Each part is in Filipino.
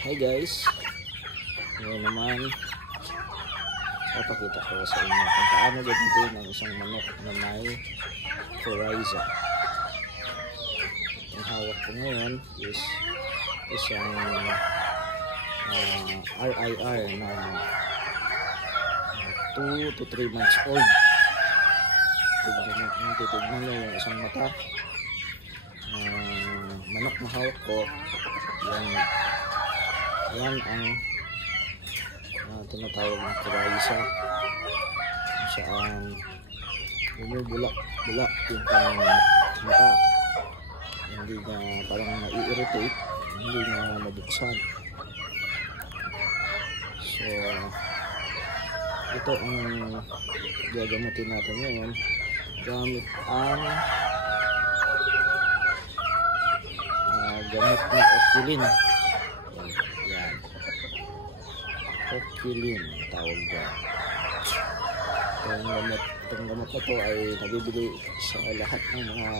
Hi guys, ngayon naman papakita ko sa inyo kung paano gamitin ang isang manok na may coryza. Ang hawak ko ngayon is isang RIR na 2 to 3 months old. Titignan nyo yung isang mata. Manok na hawak ko, yan ang tinatawag na coryza, kung saan bumubula yung kanyang mata, hindi na parang nai-irritate, hindi na mabuksan. So ito ang gagamutin natin ngayon gamit ang gamit na Oculin. Yan, Oculin tawag dyan. Itong gamot na to ay nabibili sa lahat ng mga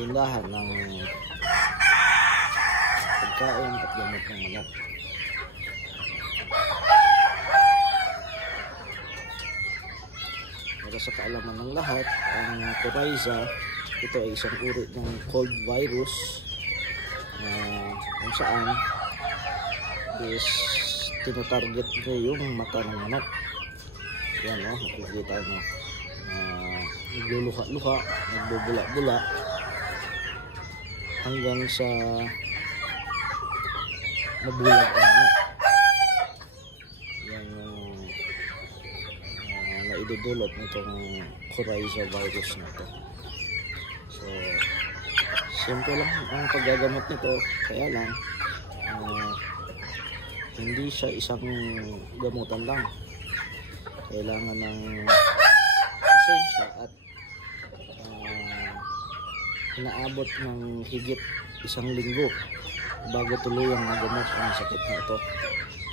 tindahan ng pagkain at gamot ng manok. Para sa kaalaman ng lahat, ang coryza, ito ay isang uri ng cold virus kung saan is tinatarget nyo yung mata ng manok. Yan o, nakikita nyo, nagluluha-luha, nagbubula-bula hanggang sa mabulag ang manok. Yan yung naidudulot nitong coryza virus na ito. So simple lang ang paggagamot nito, kaya lang hindi siya isang gamutan lang, kailangan ng pasensya at inaabot ng higit 1 linggo bago tuluyang magamot ang sakit na ito.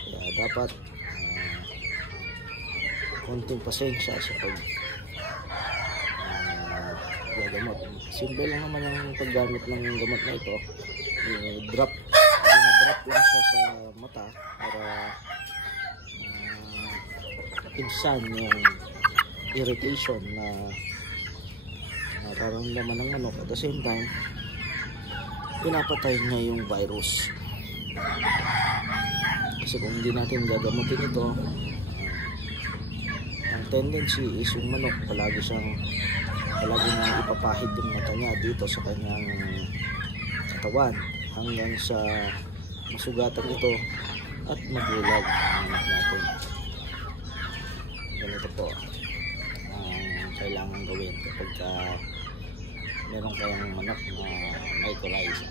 Kaya dapat konting pasensya sa gagamot. Simple lang naman yung paggamit ng gamot na ito. Dinadrop lang siya sa mata para pinsan yung irritation na nararamdaman ng manok. At the same time, pinapatay niya yung virus. Kasi kung hindi natin gagamutin ito, ang tendency is yung manok palagi nang ipapahid yung mata niya dito sa kanyang katawan hanggang sa masugatan ito at magulag ang anak natin. Ganito po ang kailangan gawin kapag meron kayong manok na may coryza.